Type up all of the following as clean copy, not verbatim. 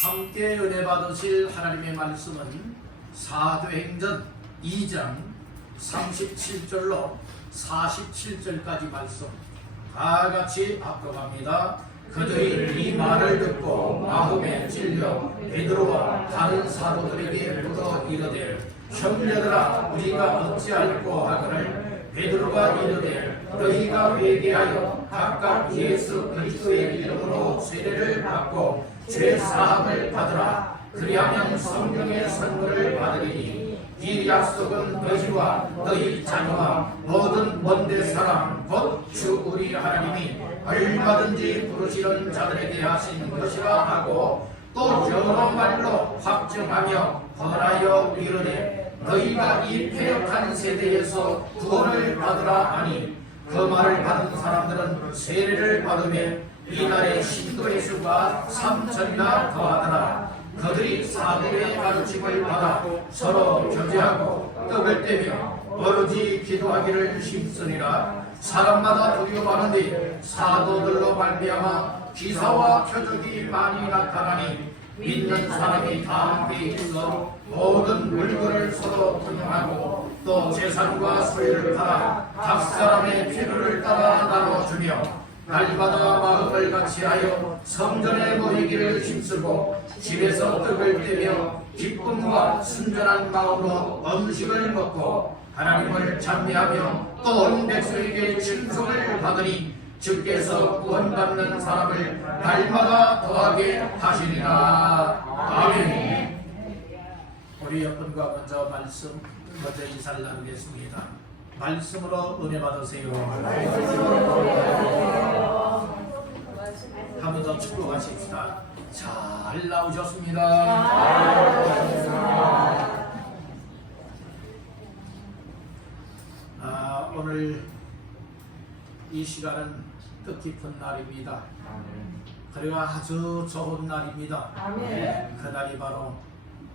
함께 은혜 받으실 하나님의 말씀은 사도행전 2장 37절로 47절까지 말씀 다 같이 합독합니다. 그들이 이 말을 듣고 마음에 찔려 베드로와 다른 사도들에게 물어 이르되 형제들아 우리가 어찌할꼬 하거늘 베드로가 이르되 너희가 회개하여 각각 예수 그리스도의 이름으로 세례를 받고 죄 사함을 받으라. 그리하면 성령의 선물을 받으리니 이 약속은 너희와 너희 자녀와 모든 먼데 사람 곧 주 우리 하나님이 얼마든지 부르시는 자들에게 하신 것이라 하고 또 여러 말로 확정하며 번하여 이르되 너희가 이 패역한 세대에서 구원을 받으라 하니 그 말을 받은 사람들은 세례를 받으며 이날의 신도의 수가 3천이나 더하더라. 그들이 사도의 가르침을 받아 서로 교제하고 떡을 떼며 오로지 기도하기를 힘쓰니라. 사람마다 두려워하는데 사도들로 말미암아 기사와 표적이 많이 나타나니 믿는 사람이 다 함께 있어 모든 물건을 서로 분양하고 또 재산과 소유를 팔아 각 사람의 필요를 따라 나눠주며 날마다 마음을 같이하여 성전에 모이기를 힘쓰고 집에서 떡을 떼며 기쁨과 순전한 마음으로 음식을 먹고 하나님을 찬미하며 또 온 백성에게 칭송을 받으니 주께서 구원받는 사람을 날마다 더하게 하시리라. 아멘. 우리 여러분과 먼저 말씀 먼저 인사를 나누겠습니다. 말씀으로 은혜 받으세요. 한 번 더 축복하십시다. 잘 나오셨습니다. 오늘 이 시간은 뜻깊은 날입니다. 그리고 아주 좋은 날입니다. 그날이 바로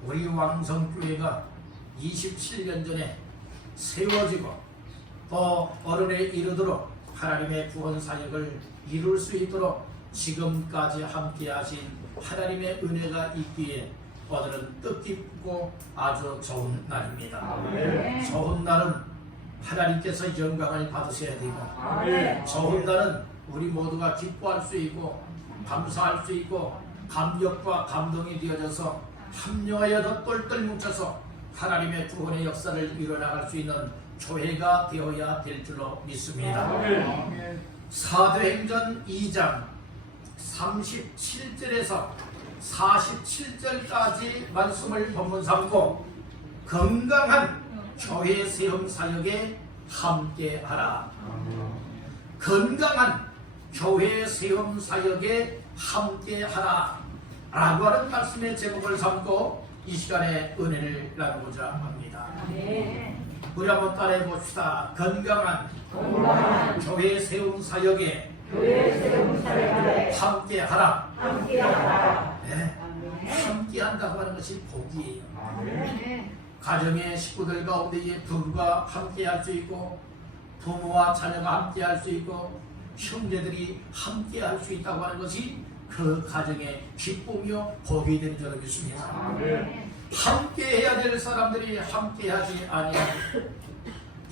우리 왕성교회가 27년 전에 세워지고 또 어른에 이르도록 하나님의 구원 사역을 이룰 수 있도록 지금까지 함께 하신 하나님의 은혜가 있기에 오늘은 뜻깊고 아주 좋은 날입니다. 좋은 날은 하나님께서 영광을 받으셔야 되고 좋은 날은 우리 모두가 기뻐할 수 있고 감사할 수 있고 감격과 감동이 되어져서 합력하여 더 똘똘 뭉쳐서 하나님의 구원의 역사를 이뤄나갈 수 있는 교회가 되어야 될 줄로 믿습니다. 사도행전 2장 37절에서 47절까지 말씀을 본문 삼고 건강한 교회 세움 사역에 함께하라. 건강한 교회 세움 사역에 함께하라 라고 하는 말씀의 제목을 삼고 이 시간에 은혜를 나누고자 합니다. 우리 한번 따라해 봅시다. 건강한 교회 세움 사역에 함께하라. 네. 함께한다고 하는 것이 복이에요. 가정의 식구들 가운데에 부부가 함께할 수 있고 부모와 자녀가 함께할 수 있고 형제들이 함께할 수 있다고 하는 것이 그 가정의 기쁨이요 복이 되는 줄로 믿습니다. 함께해야 될 사람들이 함께하지 아니하고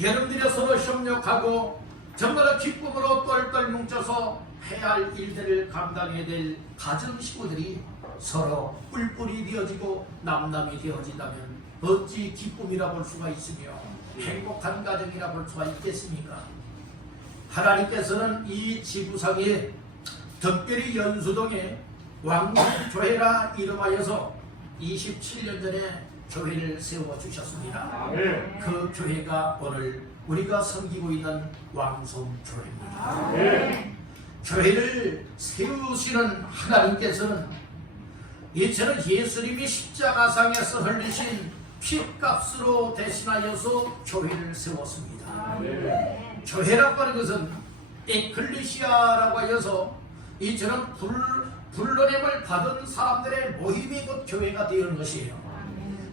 여러분들이 서로 협력하고 정말 기쁨으로 똘똘 뭉쳐서 해야 할 일들을 감당해야 될 가정 식구들이 서로 뿔뿔이 되어지고 남남이 되어진다면 어찌 기쁨이라 볼 수가 있으며 행복한 가정이라 볼 수가 있겠습니까? 하나님께서는 이 지구상에 특별히 연수동에 왕성교회라 이름하여서 27년 전에 교회를 세워주셨습니다. 그 교회가 오늘 우리가 섬기고 있는 왕성교회입니다. 교회를 세우시는 하나님께서는 이처럼 예수님이 십자가상에서 흘리신 피값으로 대신하여서 교회를 세웠습니다. 교회라고 하는 것은 에클레시아라고 하여서 이처럼 불러냄을 받은 사람들의 모임이 곧 교회가 되는 것이에요.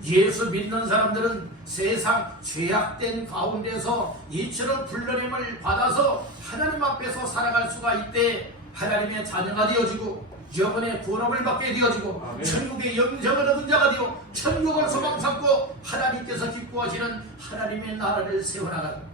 예수 믿는 사람들은 세상 죄악된 가운데서 이처럼 불러냄을 받아서 하나님 앞에서 살아갈 수가 있대 하나님의 자녀가 되어지고 영혼의 구원을 받게 되어지고 천국의 영생을 얻은 자가 되어 천국을 소망 삼고 하나님께서 기뻐하시는 하나님의 나라를 세워나가고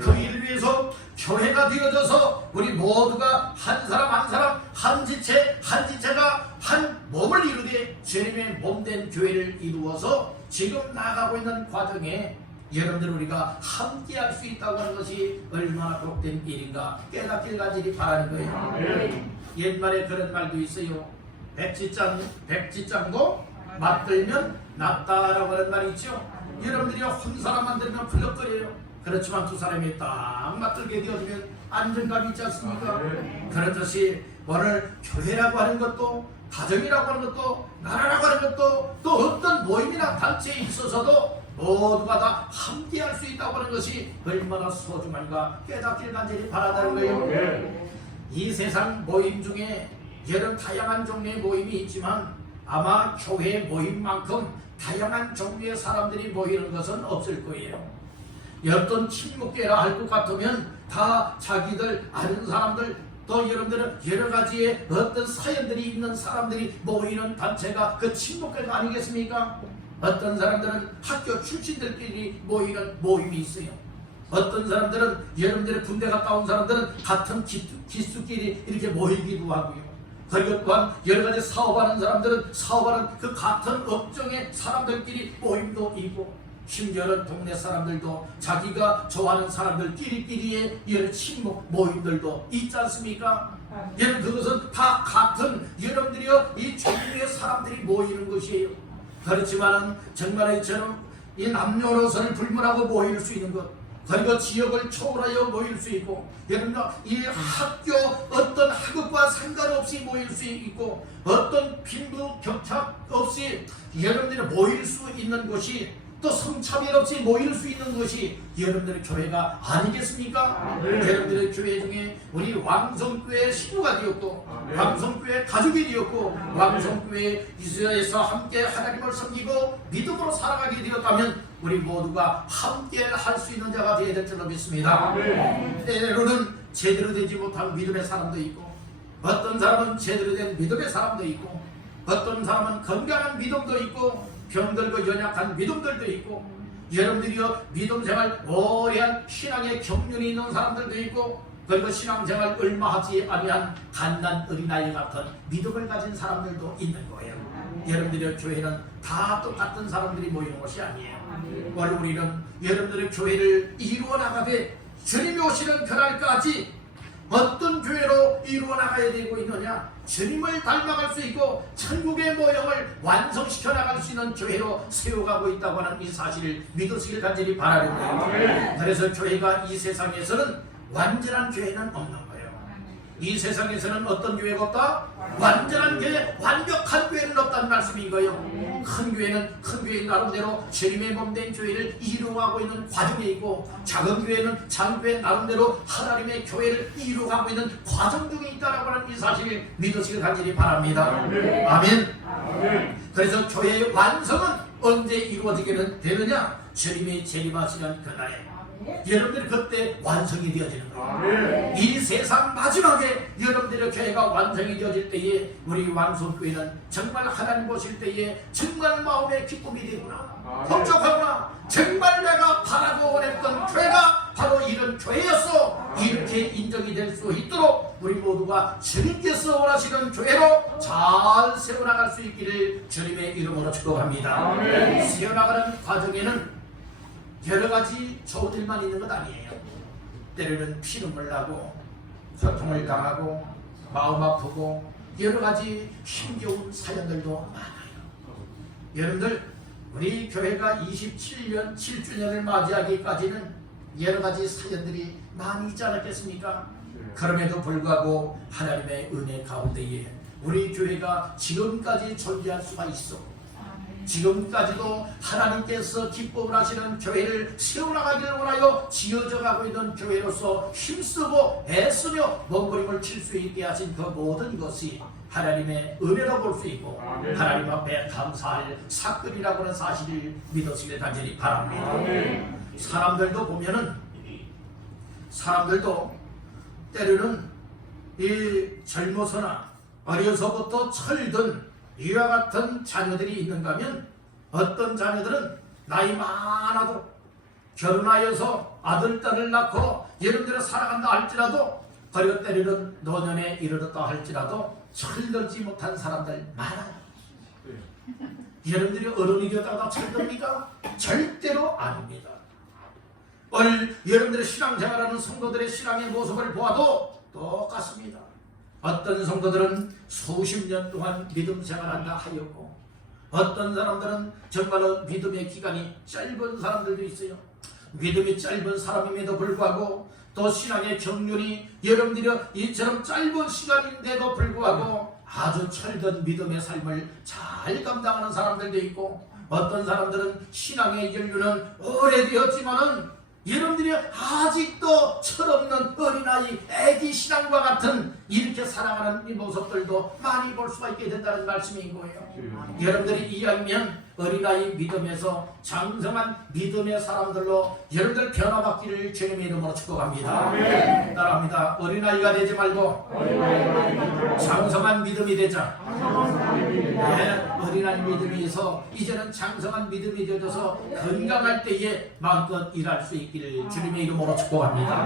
그 일을 위해서 교회가 되어져서 우리 모두가 한 사람 한 사람 한 지체 한 지체가 한 몸을 이루되 주님의 몸된 교회를 이루어서 지금 나가고 있는 과정에 여러분들 우리가 함께 할 수 있다고 하는 것이 얼마나 복된 일인가 깨닫길 간절히 바라는 거예요. 옛말에 그런 말도 있어요. 백지장도 맞들면 낫다라고 하는 말이 있죠. 여러분들이 한 사람 만들면 풀럭거려요. 그렇지만 두 사람이 딱 맞들게 되어지면 안정감이 있지 않습니까? 그렇듯이 오늘 교회라고 하는 것도 가정이라고 하는 것도 나라라고 하는 것도 또 어떤 모임이나 단체에 있어서도 모두가 다 함께 할 수 있다고 하는 것이 얼마나 소중한가 깨닫길 간절히 바라다는 거예요. 이 세상 모임 중에 여러 다양한 종류의 모임이 있지만 아마 교회 모임만큼 다양한 종류의 사람들이 모이는 것은 없을 거예요. 어떤 친목계라 할 것 같으면 다 자기들 아는 사람들 또 여러분들은 여러 가지의 어떤 사연들이 있는 사람들이 모이는 단체가 그 친목계가 아니겠습니까? 어떤 사람들은 학교 출신들끼리 모이는 모임이 있어요. 어떤 사람들은 여러분들의 군대 갔다 온 사람들은 같은 기수끼리 이렇게 모이기도 하고요. 그리고 또한 여러 가지 사업하는 사람들은 사업하는 그 같은 업종의 사람들끼리 모임도 있고 심지어는 동네 사람들도 자기가 좋아하는 사람들끼리의 여러 친목 모임들도 있지 않습니까? 여러분 그것은 다 같은 여러분들이요 이 종류의 사람들이 모이는 것이에요. 그렇지만은 정말 이처럼 이 남녀노소를 불문하고 모일 수 있는 것 그리고 지역을 초월하여 모일 수 있고 여러분 이 학교 어떤 학업과 상관없이 모일 수 있고 어떤 빈부 격차 없이 여러분들이 모일 수 있는 곳이 또 성차별 없이 모일 수 있는 것이 여러분들의 교회가 아니겠습니까? 여러분들의 교회 중에 우리 왕성교회 신부가 되었고 왕성교회 가족이 되었고 왕성교회 이스라엘에서 함께 하나님을 섬기고 믿음으로 살아가게 되었다면 우리 모두가 함께 할 수 있는 자가 되어야 될 줄로 믿습니다. 때로는 제대로 되지 못한 믿음의 사람도 있고 어떤 사람은 제대로 된 믿음의 사람도 있고 어떤 사람은 건강한 믿음도 있고 병들고 연약한 믿음들도 있고 여러분들이요 믿음생활 오래한 신앙의 경륜이 있는 사람들도 있고 그리고 신앙생활 얼마 하지 아니한 갓난 어린아이 같은 믿음을 가진 사람들도 있는 거예요. 여러분들의 교회는 다 똑같은 사람들이 모이는 것이 아니에요. 오늘 우리는 여러분들의 교회를 이루어 나가되 주님이 오시는 그날까지 어떤 교회로 이루어 나가야 되고 있느냐? 주님을 닮아갈 수 있고 천국의 모형을 완성시켜 나갈 수 있는 교회로 세워가고 있다고 하는 이 사실을 믿으시길 간절히 바라는 거예요. 그래서 교회가 이 세상에서는 완전한 교회는 없는 거예요. 이 세상에서는 어떤 교회가 없다? 완전한 교회, 완벽한 교회는 없다는 말씀인 거예요. 큰 교회는 큰 교회 나름대로 주님의 몸된 교회를 이루어가고 있는 과정에 있고 작은 교회는 작은 교회 나름대로 하나님의 교회를 이루어가고 있는 과정 중에 있다라고 하는 이 사실을 믿으시길 간절히 바랍니다. 아멘. 그래서 교회의 완성은 언제 이루어지게 되느냐? 주님이 재림하시는 그날에 여러분들이 그때 완성이 되어지는 거예요. 이 세상 마지막에 여러분들의 교회가 완성이 되어질 때에 우리 왕성교회는 정말 하나님 보실 때에 정말 마음의 기쁨이 되구나 흡족하구나 정말 내가 바라고 원했던 교회가 바로 이런 교회였어 이렇게 인정이 될 수 있도록 우리 모두가 주님께서 원하시는 교회로 잘 세워나갈 수 있기를 주님의 이름으로 축복합니다. 세워나가는 과정에는 여러 가지 좋은 일만 있는 것 아니에요. 때로는 피눈물 나고 고통을 당하고 마음 아프고 여러 가지 힘겨운 사연들도 많아요. 여러분들 우리 교회가 27년 7주년을 맞이하기까지는 여러 가지 사연들이 많이 있지 않았겠습니까? 그럼에도 불구하고 하나님의 은혜 가운데에 우리 교회가 지금까지 존재할 수가 있어. 지금까지도 하나님께서 기뻐 하시는 교회를 세워나가기를 원하여 지어져 가고 있는 교회로서 힘쓰고 애쓰며 몸부림을 칠 수 있게 하신 그 모든 것이 하나님의 은혜로 볼 수 있고 하나님 앞에 감사할 사건이라고 하는 사실을 믿으시길 간절히 바랍니다. 사람들도 보면은 사람들도 때로는 이 젊어서나 어려서부터 철든 이와 같은 자녀들이 있는가 하면 어떤 자녀들은 나이 많아도 결혼하여서 아들, 딸을 낳고 여러분들을 살아간다 할지라도 그리고 때로는 노년에 이르렀다 할지라도 철들지 못한 사람들 많아요. 여러분들이 어른이 되다가 철듭니까? 절대로 아닙니다. 오늘 여러분들의 신앙생활하는 성도들의 신앙의 모습을 보아도 똑같습니다. 어떤 성도들은 수십 년 동안 믿음 생활한다 하였고 어떤 사람들은 정말로 믿음의 기간이 짧은 사람들도 있어요. 믿음이 짧은 사람임에도 불구하고 또 신앙의 경륜이 여러분들이 이처럼 짧은 시간인데도 불구하고 아주 철든 믿음의 삶을 잘 감당하는 사람들도 있고 어떤 사람들은 신앙의 연륜은 오래되었지만은 여러분들이 아직도 철없는 어린아이, 애기 신앙과 같은 이렇게 살아가는 이 모습들도 많이 볼 수가 있게 된다는 말씀인 거예요. 여러분들이 이야기면 어린아이 믿음에서 장성한 믿음의 사람들로 여러분들 변화받기를 주님의 이름으로 축복합니다. 따라합니다. 어린아이가 되지 말고 장성한 믿음이 되자. 네, 어린아이 믿음에서 이제는 장성한 믿음이 되어서 건강할 때에 마음껏 일할 수 있기를 주님의 이름으로 축복합니다.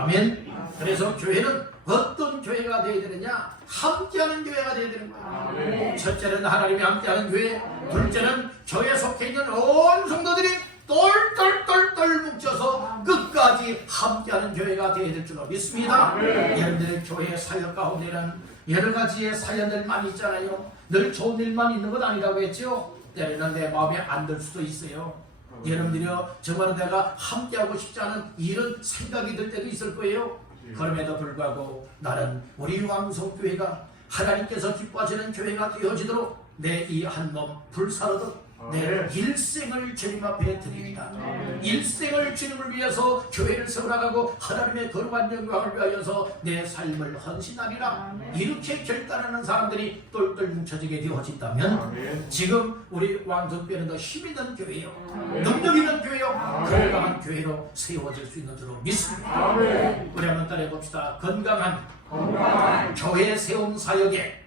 아멘. 그래서 교회는 어떤 교회가 되어야 되느냐? 함께하는 교회가 되어야 되는 거예요. 첫째는 하나님이 함께하는 교회, 둘째는 교회에 속해 있는 온 성도들이 똘똘똘똘 뭉쳐서 끝까지 함께하는 교회가 되어야 될 줄로 믿습니다. 여러분들의 교회 사역 가운데는 여러 가지의 사연들 많이 있잖아요. 늘 좋은 일만 있는 것 아니라고 했죠. 때로는 내 마음에 안 들 수도 있어요. 여러분들이요, 정말 내가 함께하고 싶지 않은 이런 생각이 들 때도 있을 거예요. 그럼에도 불구하고 나는 우리 왕성교회가 하나님께서 기뻐하시는 교회가 되어지도록 내 이 한 몸 불사르듯 내 일생을 주님 앞에 드립니다. 일생을 주님을 위해서 교회를 세워나가고 하나님의 거룩한 영광을 위하여서 내 삶을 헌신하리라. 이렇게 결단하는 사람들이 똘똘 뭉쳐지게 되어진다면 지금 우리 왕성교회는 더 힘있는 교회요, 능력 있는 교회요, 건강한 교회로 세워질 수 있는 줄로 믿습니다. 우리 한번 따라해봅시다. 건강한 교회 세움 사역에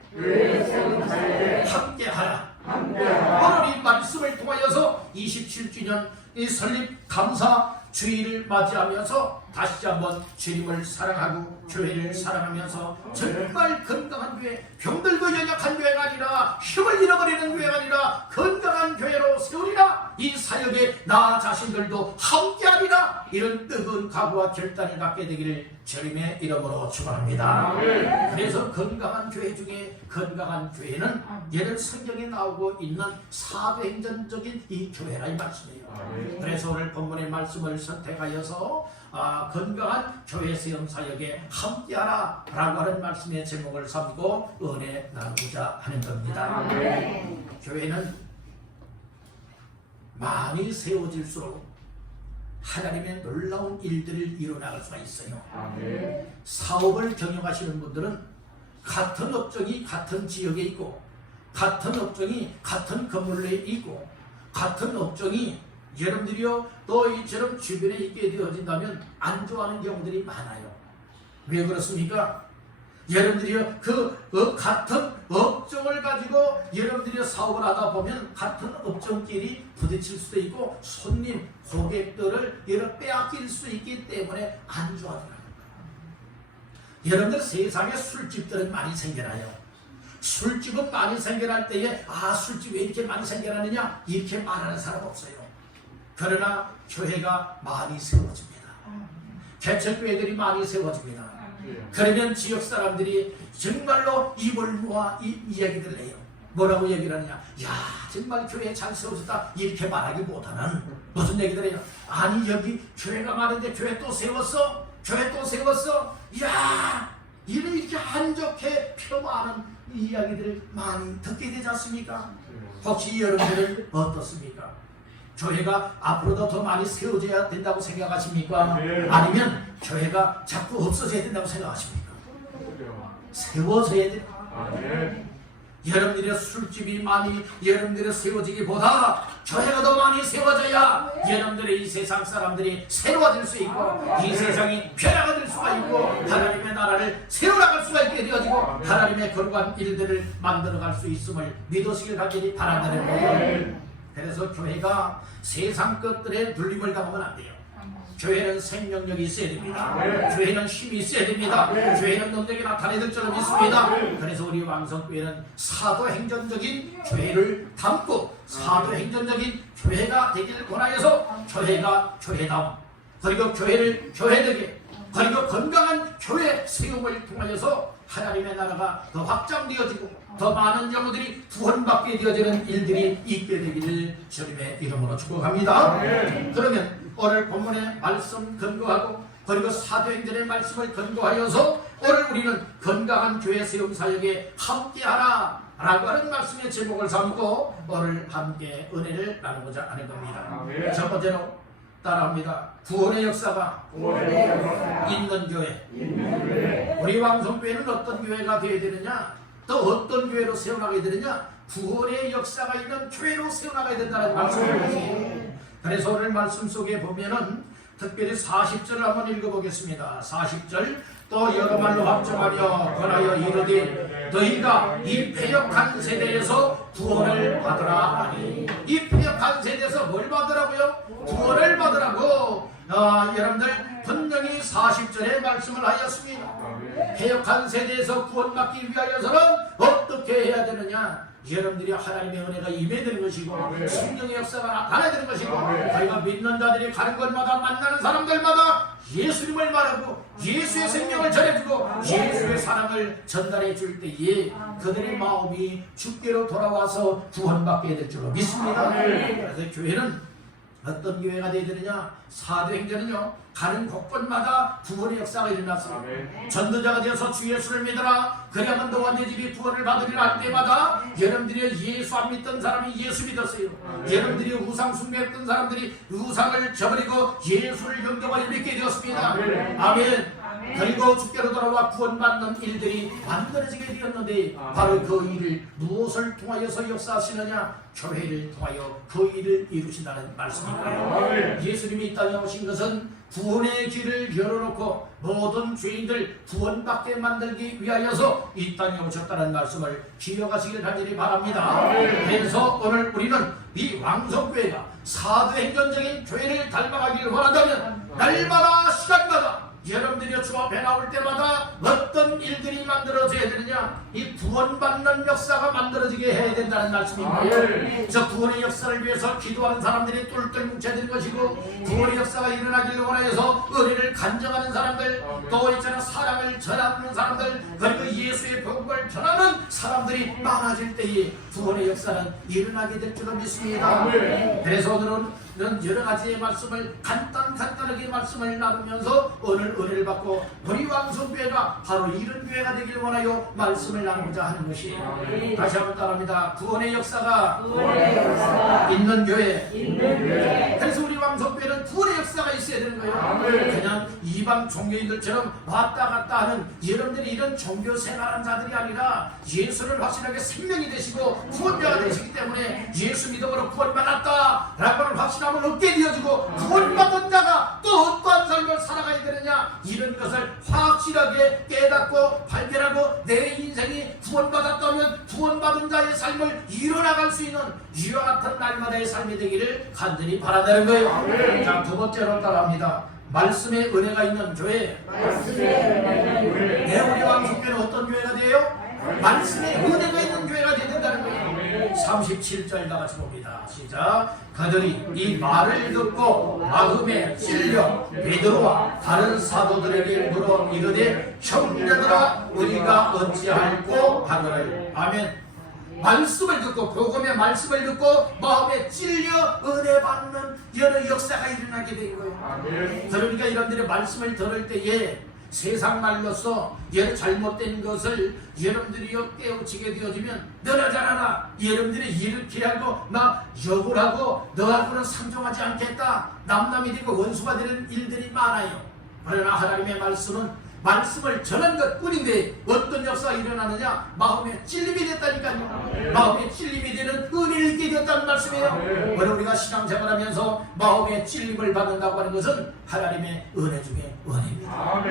함께하라. 오늘 이 말씀을 통하여서 27주년 이 설립 감사 주일을 맞이하면서 다시 한번 주님을 사랑하고 교회를 사랑하면서 정말 건강한 교회, 병들고 연약한 교회가 아니라 힘을 잃어버리는 교회가 아니라 건강한 교회로 세우리라. 이 사역에 나 자신들도 함께하리라. 이런 뜨거운 각오와 결단을 갖게 되기를 주님의 이름으로 축원합니다. 그래서 건강한 교회 중에 건강한 교회는 예를 성경에 나오고 있는 사도행전적인 이 교회라 이 말씀이에요. 그래서 오늘 본문의 말씀을 선택하여서 건강한 교회 세움 사역에 함께하라 라고 하는 말씀의 제목을 삼고 은혜 나누고자 하는 겁니다. 교회는 많이 세워질수록 하나님의 놀라운 일들을 이뤄나갈 수가 있어요. 사업을 경영하시는 분들은 같은 업종이 같은 지역에 있고 같은 업종이 같은 건물에 있고 같은 업종이 여러분들이요 또 이처럼 주변에 있게 되어진다면 안 좋아하는 경우들이 많아요. 왜 그렇습니까? 여러분들이요 같은 업종을 가지고 여러분들이 사업을 하다 보면 같은 업종끼리 부딪힐 수도 있고 손님, 고객들을 빼앗길 수 있기 때문에 안 좋아하더라고요. 여러분들 세상에 술집들은 많이 생겨나요. 술집은 많이 생겨날 때에 술집 왜 이렇게 많이 생겨나느냐 이렇게 말하는 사람 없어요. 그러나 교회가 많이 세워집니다. 개척교회들이 많이 세워집니다. 그러면 지역 사람들이 정말로 입을 모아 이야기를 해요. 뭐라고 얘기를 하느냐? 야 정말 교회 잘 세워졌다 이렇게 말하기보다는 무슨 얘기를 해요? 아니 여기 교회가 많은데 교회 또 세웠어? 교회 또 세웠어? 야 이렇게 안 좋게 폄하하는 이야기들을 많이 듣게 되지 않습니까? 혹시 여러분들은 어떻습니까? 교회가 앞으로도 더 많이 세워져야 된다고 생각하십니까? 아니면 교회가 자꾸 없어져야 된다고 생각하십니까? 세워져야 돼요. 여러분들의 술집이 많이 여러분들의 세워지기보다 교회가 더 많이 세워져야 여러분들의 이 세상 사람들이 새로워질 수 있고 이 세상이 변화가 될 수가 있고 하나님의 나라를 세워나갈 수가 있게 되어지고 하나님의 거룩한 일들을 만들어갈 수 있음을 믿으시길 간절히 바란다는 거예요. 그래서 교회가 세상 것들에 눌림을 당하면 안 돼요. 교회는 생명력이 있어야 됩니다. 교회는 힘이 있어야 됩니다. 교회는 능력이 나타내야 될 줄을 믿습니다. 그래서 우리 왕성교회는 사도행전적인 교회를 담고 사도행전적인 교회가 되기를 원하여서 교회가 교회다움 그리고 교회를 교회되게 그리고 건강한 교회 세움을 통하여서 하나님의 나라가 더 확장되어지고 더 많은 영혼들이 구원받게 되어지는 일들이 있게 되기를 주님의 이름으로 축복합니다. 그러면 오늘 본문의 말씀 근거하고 그리고 사도행전의 말씀을 근거하여서 오늘 우리는 건강한 교회 세움 사역에 함께하라 라고 하는 말씀의 제목을 삼고 오늘 함께 은혜를 나누고자 하는 겁니다. 첫 번째로 따라합니다. 구원의 역사가 있는 교회. 우리 왕성교회는 어떤 교회가 되어야 되느냐, 또 어떤 교회로 세워나가야 되느냐, 구원의 역사가 있는 교회로 세워나가야 된다는 말씀입니다. 그래서 오늘 말씀 속에 보면은 특별히 40절을 한번 읽어보겠습니다. 40절 또 여러 말로 확정하며 권하여 이르되 너희가 이 패역한 세대에서 구원을 받으라 하니 이 패역한 세대에서 뭘 받으라고요? 구원을 받으라고 여러분들 분명히 40절에 말씀을 하였습니다. 패역한 세대에서 구원받기 위하여서는 어떻게 해야 되느냐? 여러분들이 하나님의 은혜가 임해야 되는 것이고 성령의 역사가 나타나야 되는 것이고 저희가 믿는 자들이 가는 곳마다 만나는 사람들마다 예수님을 말하고 예수의 생명을 전해주고 예수의 사랑을 전달해 줄 때에 그들의 마음이 주께로 돌아와서 구원받게 될 줄로 믿습니다. 그래서 교회는 어떤 교회가 되어야 되느냐? 사도행전은요 가는 곳곳마다 구원의 역사가 일어났어요. 전도자가 되어서 주 예수를 믿어라 그래야만 너와 내 집이 구원을 받으리라 할 때마다 여러분들이 예수 안 믿던 사람이 예수 믿었어요. 여러분들이 우상 숭배했던 사람들이 우상을 저버리고 예수를 영접하여 믿게 되었습니다. 아멘. 그리고 주께로 돌아와 구원받는 일들이 만들어지게 되었는데 바로 그 일을 무엇을 통하여서 역사하시느냐? 교회를 통하여 그 일을 이루신다는 말씀이고요. 예수님이 이 땅에 오신 것은 구원의 길을 열어놓고 모든 죄인들 구원받게 만들기 위하여서 이 땅에 오셨다는 말씀을 기억하시길 간절히 바랍니다. 그래서 오늘 우리는 이 왕성교회가 사도행전적인 교회를 닮아가기를 원한다면 날마다 시간마다 여러분들이 주 앞에 나올 때마다 어떤 일들이 만들어져야 되느냐? 이 구원받는 역사가 만들어지게 해야 된다는 말씀입니다. 저 구원의 역사를 위해서 기도하는 사람들이 똘똘 뭉쳐야 되는 것이고 구원의 역사가 일어나기를 원하여서 은혜를 간증하는 사람들 또 있잖아 사랑을 전하는 사람들 그리고 예수의 복음을 전하는 사람들이 많아질 때에 구원의 역사는 일어나게 될 줄로 믿습니다. 그래서 오늘은 이런 여러 가지의 말씀을 간단하게 말씀을 나누면서 오늘 은혜를 받고 우리 왕성교회가 바로 이런 교회가 되길 원하여 말씀을 나누고자 하는 것이에요. 다시 한번 따라합니다. 구원의 역사가 있는 교회. 그래서 우리 왕성교회는 구원의 역사가 있어야 되는 거예요. 그냥 이방 종교인들처럼 왔다 갔다 하는 여러분들이 이런 종교 생활하는 자들이 아니라 예수를 확실하게 생명이 되시고 구원자가 되시기 때문에 예수 믿음으로 구원받았다 라고 하는 확신함을 얻게 되어지고 구원받은 자가 또 어떠한 삶을 살아가야 되느냐 이런 것을 확실하게 깨닫고 발견하고 내 인생이 구원받았다면 구원받은 자의 삶을 이뤄나갈 수 있는 이와 같은 날마다의 삶이 되기를 간절히 바란다는 거예요. 자, 두 번째로 따라합니다. 말씀의 은혜가 있는 교회. 내 우리 왕성교회는 어떤 교회가 돼요? 말씀의 은혜가 있는 교회가 되야 된다는 거예요. 37절 다 같이 봅니다. 시작. 그들이 이 말을 듣고 마음에 찔려 베드로와 다른 사도들에게 물어 이르되 형제들아 우리가 어찌할꼬 하거늘. 아멘. 말씀을 듣고 복음의 말씀을 듣고 마음에 찔려 은혜 받는 여러 역사가 일어나게 된 거예요. 그러니까 이런들의 말씀을 들을 때에 세상 말로서 여러 잘못된 것을 여러분들이 깨우치게 되어지면 너나 잘하라 여러분들이 이렇게 하고 나 욕을 하고 너하고는 상종하지 않겠다 남남이 되고 원수가 되는 일들이 많아요. 그러나 하나님의 말씀은 말씀을 전한 것 뿐인데 어떤 역사가 일어나느냐? 마음에 찔림이 됐다니까요. 마음에 찔림이 되는 은혜를 입게 되었다는 말씀이에요. 오늘 우리가 신앙생활하면서 마음에 찔림을 받는다고 하는 것은 하나님의 은혜 중에 은혜입니다.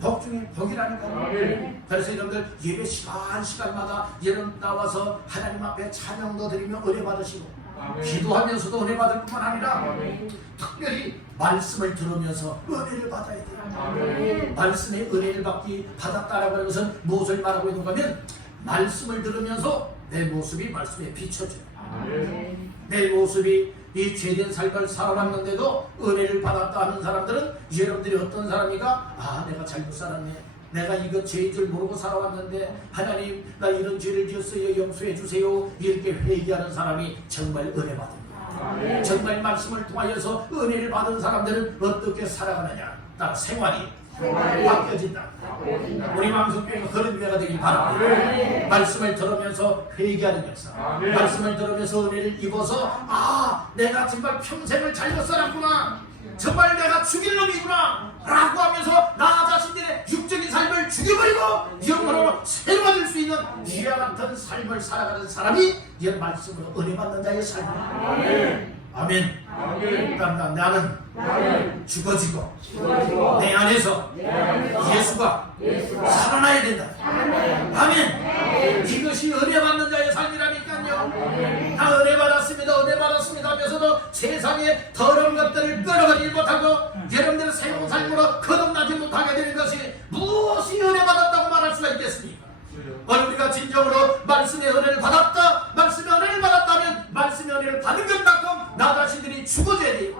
복 중에 복이라니까요. 그래서 여러분들 예배 시간마다 여러분 나와서 하나님 앞에 찬양도 드리며 은혜 받으시고 기도하면서도 은혜 받을 뿐만 아니라 특별히 말씀을 들으면서 은혜를 받아야 돼요. 말씀의 은혜를 받았다라고 하는 것은 무엇을 말하고 있는가 하면 말씀을 들으면서 내 모습이 말씀에 비춰져요. 내 모습이 이 죄된 삶을 살아왔는데도 은혜를 받았다 하는 사람들은 여러분들이 어떤 사람이가 내가 잘못 살았네, 내가 이거 죄인 줄 모르고 살아왔는데 하나님 나 이런 죄를 지었어요, 용서해 주세요, 이렇게 회개하는 사람이 정말 은혜 받습니다. 정말 말씀을 통하여서 은혜를 받은 사람들은 어떻게 살아가느냐? 딱 생활이 바뀌어진다. 우리 방송교회가 그런 교회가 되길 바랍니다. 말씀을 들으면서 회개하는 역사, 말씀을 들으면서 은혜를 입어서 내가 정말 평생을 잘못 살았구나, 정말 내가 죽일 놈이구나 라고 하면서 나 자신들의 육적인 삶을 죽여버리고 영혼으로 새로 받을 수 있는 이와 같은 삶을 살아가는 사람이 이 말씀으로 은혜 받는 자의 삶입니다. 아멘. 나는 죽어지고 내 안에서 예수가 살아나야 된다. 아멘. 이것이 은혜 받는 자의 삶이라니까요. 나 은혜 받았습니다 하면서도 세상의 더러운 것들을 끌어가지 못하고 여러분들의 새로운 삶으로 거듭나지 못하게 되는 것이 무엇이 은혜 받았다고 말할 수가 있겠습니까? 오늘 우리가 진정으로 말씀의 은혜를 받았다, 말씀의 은혜를 받았다면 말씀의 은혜를 받은 것만큼 나 자신들이 죽어져야 돼요.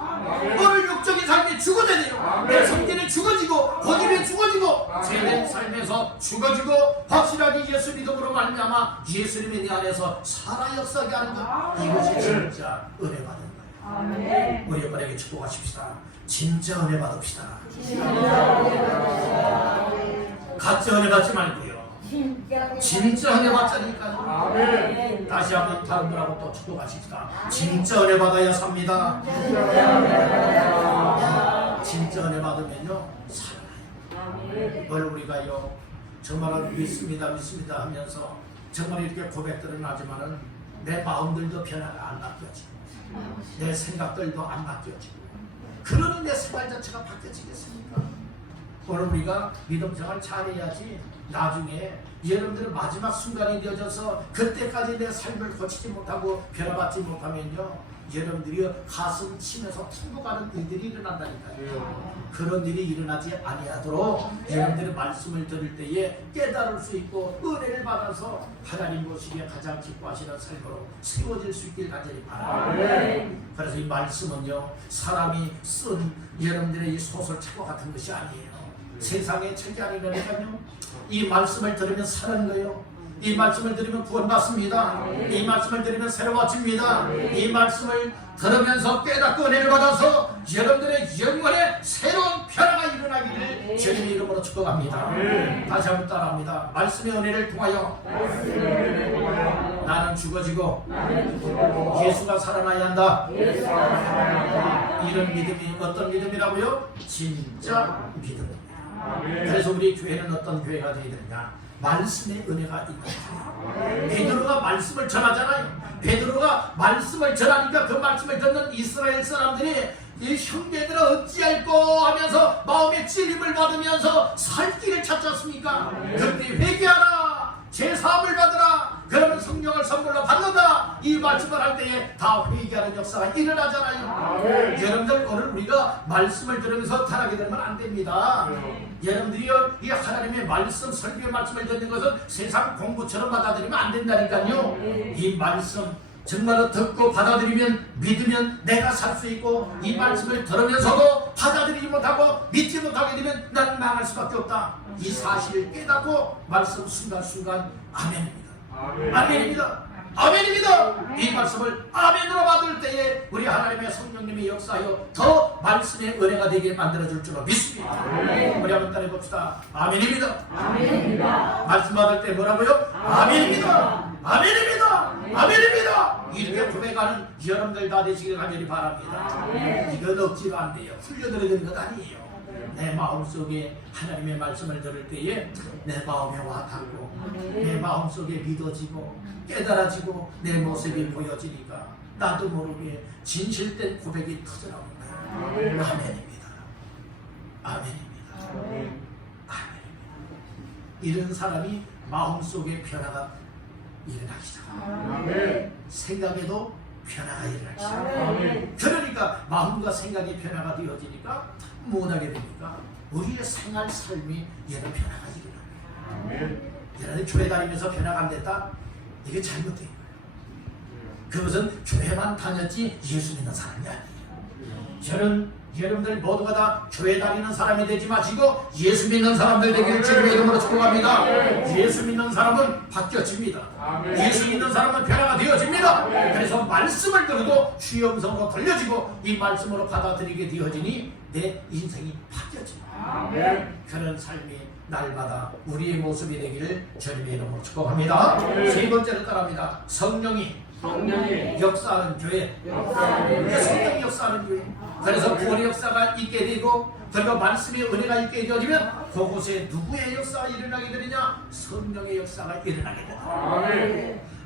오늘 육적인 삶이 죽어져야 돼요. 내 성질이 죽어지고 고집이 죽어지고 죄된 삶에서 죽어지고 확실하게 예수 믿음으로 말미암아 예수님이 내 안에서 살아 역사하게 하는 것, 이것이 진짜 은혜 받은 거예요. 우리 여러분에게 축복하십시다. 진짜 은혜 받읍시다. 가짜 은혜 받지 말고요, 진짜 은혜 받자니까요. 다시 한번 다른 분하고 또 축복하십시다. 진짜 은혜 받아야 삽니다. 진짜 은혜 받으면요 살아요. 오늘 우리가요 정말 믿습니다 하면서 정말 이렇게 고백들은 하지만은 내 마음들도 변화가 안 바뀌어지고 내 생각들도 안 바뀌어지고, 그러니 내 생활 자체가 바뀌어지겠습니까? 오늘 우리가 믿음 생활 잘해야지 나중에 여러분들의 마지막 순간이 되어져서 그때까지 내 삶을 고치지 못하고 변화받지 못하면요 여러분들이 가슴 치면서 통곡하는 일들이 일어난다니까요. 그런 일이 일어나지 아니하도록 여러분들의 말씀을 들을 때에 깨달을 수 있고 은혜를 받아서 하나님 모시기에 가장 기뻐하시는 삶으로 세워질 수 있길 간절히 바랍니다. 그래서 이 말씀은요 사람이 쓴 여러분들의 이 소설책과 같은 것이 아니에요. 세상의 책이 아니라니까요. 이 말씀을 들으면 사는 거예요. 이 말씀을 들으면 구원받습니다. 이 말씀을 들으면 새로워집니다. 이 말씀을 들으면서 깨닫고 은혜를 받아서 여러분들의 영혼에 새로운 변화가 일어나기를 주님의 이름으로 축복합니다. 다시 한번 따라합니다. 말씀의 은혜를 통하여 나는 죽어지고 예수가 살아나야 한다. 이런 믿음이 어떤 믿음이라고요? 진짜 믿음입니다. 그래서 우리 교회는 어떤 교회가 되어야 되느냐? 말씀의 은혜가 있는 교회. 베드로가 말씀을 전하잖아요. 베드로가 말씀을 전하니까 그 말씀을 듣는 이스라엘 사람들이 이 형제들은 어찌할꼬 하면서 마음의 찔림을 받으면서 살 길을 찾았습니까? 그때 회개하라, 제사함을 받으라, 그러면 성령을 선물로 받는다, 이 말씀을 할 때에 다 회개하는 역사가 일어나잖아요. 여러분들 오늘 우리가 말씀을 들으면서 타락이 되면 안 됩니다. 여러분들이요 이 하나님의 말씀, 설교의 말씀을 듣는 것은 세상 공부처럼 받아들이면 안 된다니까요. 이 말씀 정말로 듣고 받아들이면 믿으면 내가 살 수 있고, 이 말씀을 들으면서도 받아들이지 못하고 믿지 못하게 되면 나는 망할 수밖에 없다. 이 사실을 깨닫고 말씀 순간순간 아멘입니다. 아멘입니다. 아멘입니다. 이 말씀을 아멘으로 받을 때에 우리 하나님의 성령님이 역사하여 더 말씀의 은혜가 되게 만들어줄 줄로 믿습니다. 우리 한번 따라해봅시다. 아멘입니다. 아멘입니다. 말씀 받을 때 뭐라고요? 아멘입니다. 아멘입니다. 아멘입니다. 이렇게 고백하는 여러분들 다 되시길 간절히 바랍니다. 이건 억지로 안 돼요. 흘려드려야 되는 것 아니에요. 내 마음속에 하나님의 말씀을 들을 때에 내 마음에 와닿고 내 마음속에 믿어지고 깨달아지고 내 모습이 보여지니까 나도 모르게 진실된 고백이 터져나오는 거예요. 아멘입니다. 아멘입니다. 아멘입니다. 이런 사람이 마음속에 변화가 일어나기 시작합니다. 생각에도 변화가 일어나기 시작합니다. 그러니까 마음과 생각이 변화가 되어지니까 못하게 되니까 우리의 생활 삶이 얘는 변화가 일어납니다. 얘는 교회 다니면서 변화가 안 됐다? 이게 잘못된 거예요. 그것은 교회만 다녔지 예수 믿는 사람이 아니에요. 저는 여러분들 모두가 다 교회 다니는 사람이 되지 마시고 예수 믿는 사람들 되기를 주님의 이름으로 축복합니다. 예수 믿는 사람은 바뀌어집니다. 예수 믿는 사람은 변화가 되어집니다. 그래서 말씀을 들어도 주의 음성으로 들려지고 이 말씀으로 받아들이게 되어지니 내 인생이 바뀌어집니다. 그런 삶이 날마다 우리의 모습이 되기를 주님의 이름으로 축복합니다. 세 번째로 따라합니다. 성령이 역사하는 교회. 성령이 역사하는 교회. 그래서 구원의 역사가 있게 되고 그리고 말씀의 은혜가 있게 되어지면 그곳에 누구의 역사가 일어나게 되느냐? 성령의 역사가 일어나게 된다.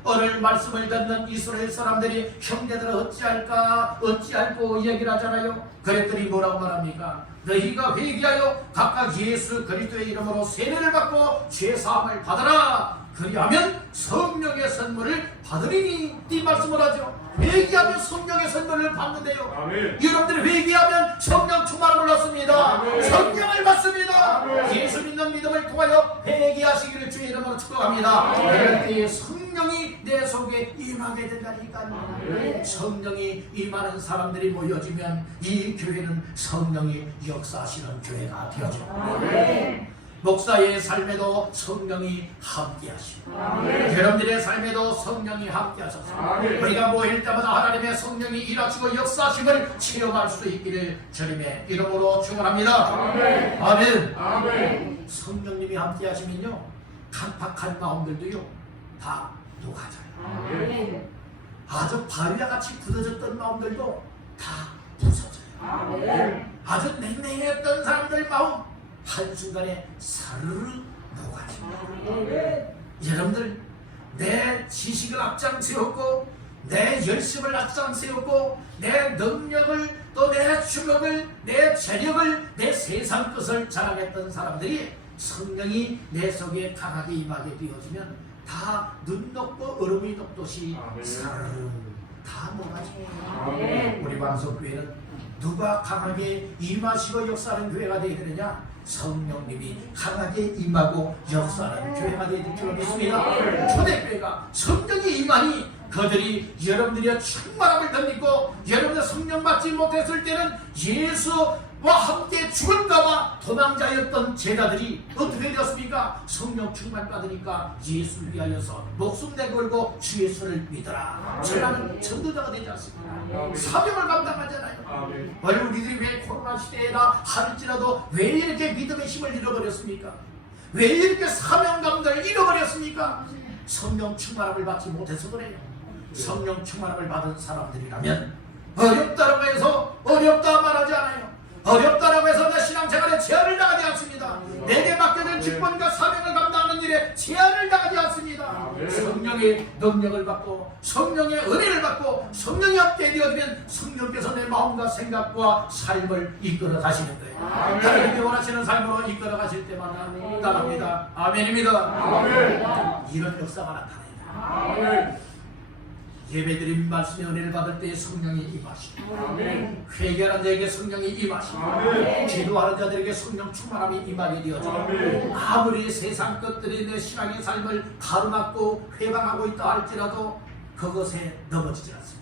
오늘 말씀을 듣는 이스라엘 사람들이 형제들은 어찌할까 어찌할꼬 얘기를 하잖아요. 그랬더니 뭐라고 말합니까? 너희가 회개하여 각각 예수 그리스도의 이름으로 세례를 받고 죄사함을 받아라. 그리하면 성령의 선물을 받으리니 이 말씀을 하죠. 회개하면 성령의 선물을 받는데요. 여러분들이 회개하면 성령 충만을 받습니다. 성령을 받습니다. 예수 믿는 믿음을 통하여 회개하시기를 주의 이름으로 축복합니다. 그럴 때에 성령이 내 속에 임하게 된다니까요. 성령이 임하는 사람들이 모여지면 이 교회는 성령이 역사하시는 교회가 되어집니다. 목사의 삶에도 성령이 함께하시고 여러분들의 삶에도 성령이 함께하셔서 우리가 모일 때마다 하나님의 성령이 일하시고 역사하심을 체험할 수 있기를 주님의 이름으로 축원합니다. 아멘. 성령님이 함께하시면요 강팍한 마음들도요 다 녹아져요. 아주 바위와 같이 굳어졌던 마음들도 다 부서져요. 아주 냉랭했던 사람들 마음 한순간에 사르르 녹아집니다. 여러분들 내 지식을 앞장세웠고 내 열심을 앞장세웠고 내 능력을 또 내 주력을 내 재력을 내 세상 것을 자랑했던 사람들이 성령이 내 속에 강하게 임하게 되어지면 다 눈 녹고 얼음이 녹듯이 사르르 다 녹아집니다. 우리 방송교회는 누가 강하게 임하시고 역사하는 교회가 되어야 되느냐? 성령님이 강하게 임하고 역사하는 교회가 되어야 줄 믿습니다. 초대교회가 성령이 임하니 그들이 여러분들이 충만함을 덧입고 여러분들 성령 받지 못했을 때는 예수와 함께 죽을까봐 도망자였던 제자들이 어떻게 되었습니까? 성령 충만 받으니까 예수를 위하여서 목숨 내걸고 주 예수를 믿어라. 저라는 전도자가 되지 않습니까? 사명을 감당하잖아요. 오늘 우리들이 왜 코로나 시대에나 할지라도 왜 이렇게 믿음의 힘을 잃어버렸습니까? 왜 이렇게 사명감들을 잃어버렸습니까? 성령 충만함을 받지 못해서 그래요. 성령 충만함을 받은 사람들이라면 어렵다라고 해서 어렵다 말하지 않아요. 어렵다라고 해서 내 신앙생활에 제한을 당하지 않습니다. 내게 맡겨진 직분과 사명을 감당하는 일에 제한을 당하지 않습니다. 성령의 능력을 받고 성령의 은혜를 받고 성령이 함께 되어지면 성령께서 내 마음과 생각과 삶을 이끌어 가시는 거예요. 하나님이 원하시는 삶으로 이끌어 가실 때마다 따릅니다. 아멘입니다. 이런 역사가 나타납니다. 예배드린 말씀의 은혜를 받을 때에 성령이 임하시고 회개하는 자에게 성령이 임하시고 기도하는 자들에게 성령 충만함이 임하게 되어지고 아무리 세상 것들이 내 신앙의 삶을 가로막고 회방하고 있다 할지라도 그것에 넘어지지 않습니다.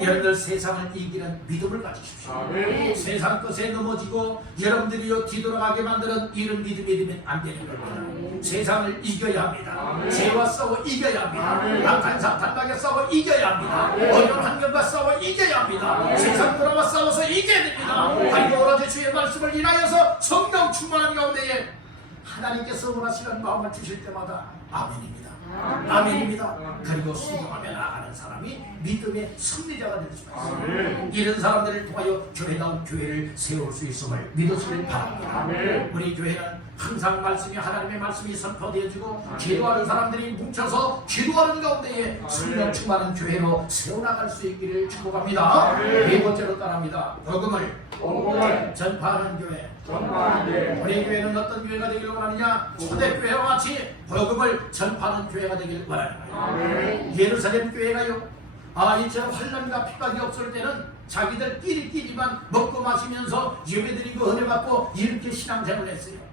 여러분들 세상을 이기는 믿음을 가지십시오. 세상 것에 넘어지고 여러분들이 뒤돌아가게 만드는 이런 믿음이 되면 안 되는 겁니다. 세상을 이겨야 합니다. 죄와 싸워 이겨야 합니다. 악한 사탄에게 싸워 이겨야 합니다. 어려운 환경과 싸워 이겨야 합니다. 세상 드라마 싸워서 이겨야 됩니다. 그리고 오로지 주의 말씀을 인하여서 성령 충만한 가운데에 하나님께서 원하시는 마음을 주실 때마다 아멘입니다. 아멘입니다. 그리고 순종하며 나아가는 사람이 믿음의 승리자가 될 수가 있습니다. 이런 사람들을 통하여 교회다운 교회를 세울 수 있음을 믿으시길 바랍니다. 우리 교회는 항상 말씀이 하나님의 말씀이 선포되어지고 기도하는 사람들이 뭉쳐서 기도하는 가운데에 성령 충만한 교회로 세워나갈 수 있기를 축복합니다. 네 번째로 따라합니다. 복음을 전파하는 교회. 우리 교회는 어떤 교회가 되기를 원하느냐? 초대교회와 같이 복음을 전파하는 교회가 되기를 원하는 예루살렘 교회가요, 이처럼 환난과 핍박이 없을 때는 자기들끼리만 먹고 마시면서 예배드리고 은혜받고 이렇게 신앙생활을 했어요.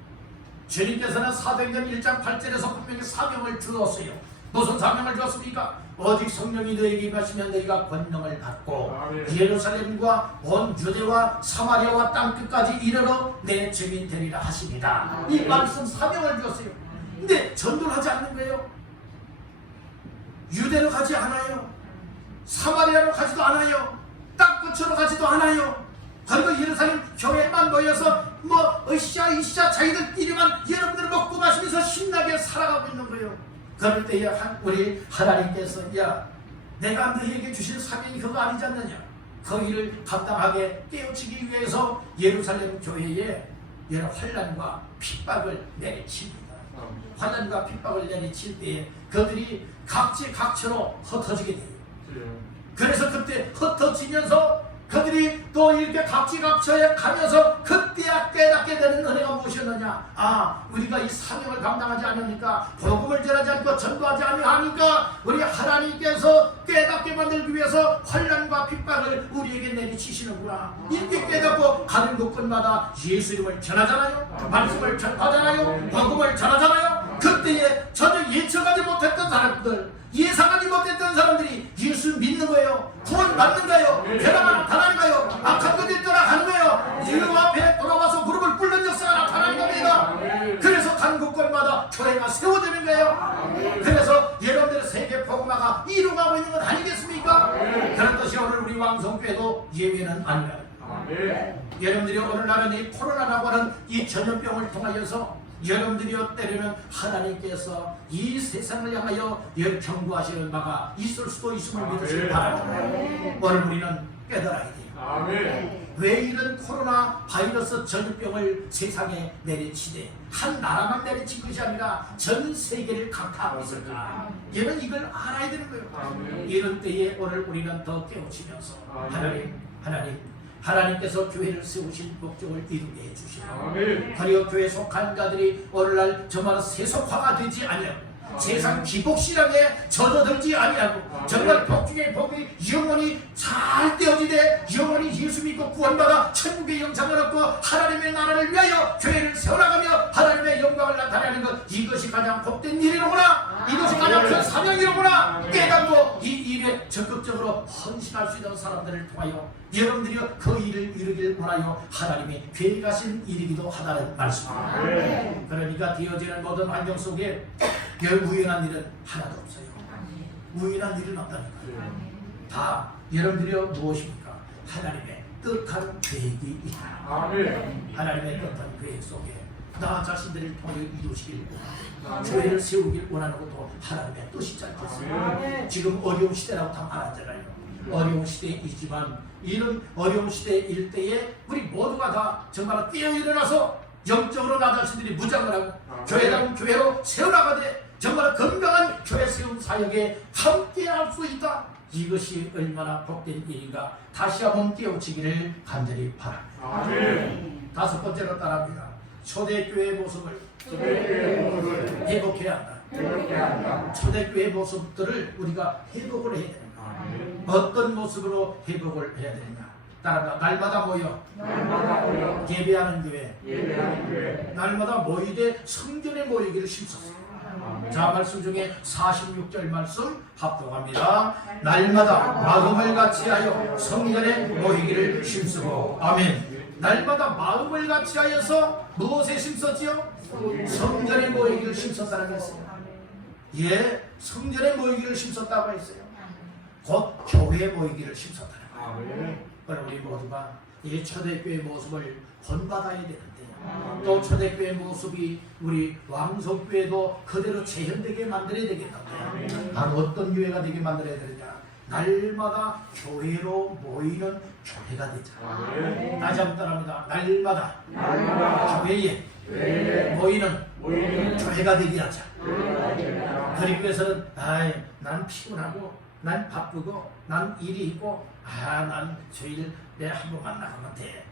주님께서는 사도행전 1장 8절에서 분명히 사명을 주었어요. 무슨 사명을 주었습니까? 오직 성령이 너에게 임하시면 너희가 권능을 받고 예루살렘과 온 유대와 사마리아와 땅끝까지 이르러 내 증인 되리라 하십니다. 이 말씀 사명을 주었어요. 근데 전도를 하지 않는 거예요. 유대로 가지 않아요. 사마리아로 가지도 않아요. 땅끝으로 가지도 않아요. 그리고 예루살렘 교회만 모여서 으쌰 자기들끼리만 여러분들 먹고 마시면서 신나게 살아가고 있는 거예요. 그럴 때에 우리 하나님께서 내가 너희에게 주신 사명이 그거 아니지 않느냐, 그 일을 감당하게 깨우치기 위해서 예루살렘 교회에 여러 환난과 핍박을 내리칩니다. 환난과 핍박을 내리칠 때에 그들이 각지각처로 흩어지게 돼요. 그래서 그때 흩어지면서 그들이 또 이렇게 각지각처에 가면서 그때야 깨닫게 되는 은혜가 무엇이었느냐? 우리가 이 사명을 감당하지 않으니까, 복음을 전하지 않고 전도하지 않으니까 우리 하나님께서 깨닫게 만들기 위해서 환난과 핍박을 우리에게 내리치시는구나. 이렇게 깨닫고 가는 곳곳마다 예수 이름을 전하잖아요. 말씀을 전하잖아요. 복음을 전하잖아요. 그때에 전혀 예측하지 못했던 사람들, 예상하지 못했던 사람들이 예수 믿는 거예요. 구원 받는 거예요. 변화가 나타나는 거예요. 악한 것들이 떠나가는 거예요. 주 앞에 돌아와서 무릎을 꿇는 역사가 나타나는 겁니다. 그래서 간 곳곳마다 교회가 세워지는 거예요. 그래서 여러분들의 세계 복음화가 이루어가고 있는 건 아니겠습니까? 그런 것이 오늘 우리 왕성교회도 예외는 아니라, 여러분들이 오늘날은 이 코로나라고 하는 이 전염병을 통하여서 여러분들이요, 때로는 하나님께서 이 세상을 향하여 경고하시는 바가 있을 수도 있음을 믿으시기 바랍니다. 오늘 우리는 깨달아야 돼요. 왜 이런 코로나 바이러스 전염병을 세상에 내리치되 한 나라만 내리친 것이 아니라 전 세계를 강타하고 있을까? 얘는 이걸 알아야 되는 거예요. 이런 때에 오늘 우리는 더 깨우치면서 하나님께서 교회를 세우신 목적을 이루게 해주시고, 그리고 교회 속한 자들이 오늘날 정말 세속화가 되지 아니하고 세상 기복신앙에 젖어들지 아니하고 정말 복 중에 복이 영원히 잘 되어지되 영원히 예수 믿고 구원받아 천국의 영상을 얻고 하나님의 나라를 위하여 교회를 세워나가며 하나님의 영광을 나타내는 것, 이것이 가장 복된 일이로구나, 이것이 가장 큰 사명이로구나 깨닫고 이 일에 적극적으로 헌신할 수 있는 사람들을 통하여 여러분들이 그 일을 이루길 원하여 하나님이 계획하신 일이기도 하다는 말씀입니다. 그러니까 되어지는 모든 환경 속에 우연한 일은 하나도 없어요. 우연한 일은 없다니까요. 다 여러분들이 무엇입니까? 하나님의 뜻한 계획이 있다. 하나님의 뜻한 계획 속에 나 자신들을 통해 이루시길 원하고 교회를 세우길 원하는 것도 하나님의 뜻이지 않겠습니까? 지금 어려운 시대라고 다 말하잖아요. 어려운 시대이지만 이런 어려운 시대일 때에 우리 모두가 다 정말 깨어 일어나서 영적으로 나 자신들이 무장을 하고 교회다운 교회로 세워나가되 정말 건강한 교회 세움 사역에 함께 할 수 있다. 이것이 얼마나 복된 일인가 다시 한번 깨우치기를 간절히 바랍니다. 다섯 번째로 따라합니다. 초대교회의 모습을 회복해야 한다. 초대교회의 모습들을 우리가 회복을 해야 된다. 어떤 모습으로 회복을 해야 되느냐? 따라합니다. 날마다 모여 예배하는 교회, 날마다 모이되 성전에 모이기를 힘썼습니다. 자, 말씀 중에 46절 말씀 합독합니다. 날마다 마음을 같이하여 성전에 모이기를 힘쓰고. 아멘. 날마다 마음을 같이하여서 무엇에 힘썼지요? 성전에 모이기를 힘썼다는 거 했어요. 예, 성전에 모이기를 힘썼다고 했어요. 곧 교회에 모이기를 힘썼다는 거예요. 우리 모두가 이 초대교회 모습을 본받아야 되는데 또 초대교회 모습이 우리 왕성교회도 그대로 재현되게 만들어야 되겠는데 바로 어떤 교회가 되게 만들어야 되느냐? 날마다 교회로 모이는 교회가 되자. 다시 한번 따라합니다. 날마다 교회에 모이는 교회가 되게 하자. 그리고 위해서는 난 피곤하고 난 바쁘고 난 일이 있고 난 주일 내 한 번만 나가면 돼.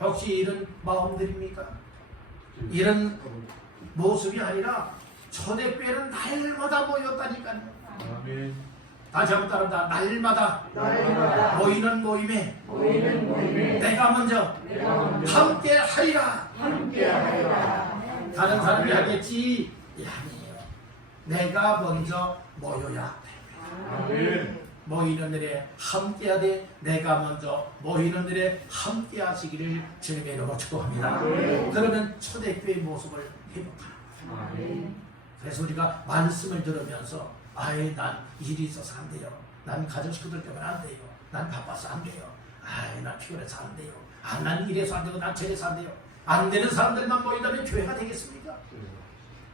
혹시 이런 마음들입니까? 이런 모습이 아니라 초대교회는 날마다 모였다니까요. 다시 한번 따릅니다. 날마다 모이는 모임에 내가 먼저 함께 하리라. 다른 사람이 하겠지? 아니에요. 내가 먼저 모여야 돼. 모이는 일에 함께 하되 내가 먼저 모이는 일에 함께 하시기를 주님의 이름으로 축복합니다. 그러면 초대교회의 모습을 회복하는. 그래서 우리가 말씀을 들으면서 난 일이 있어서 안 돼요. 난 가정 식구들 때문에 안 돼요. 난 바빠서 안 돼요. 난 피곤해서 안 돼요. 난 이래서 안 되고 난 저래서 안 돼요. 안 되는 사람들만 모인다면 교회가 되겠습니까?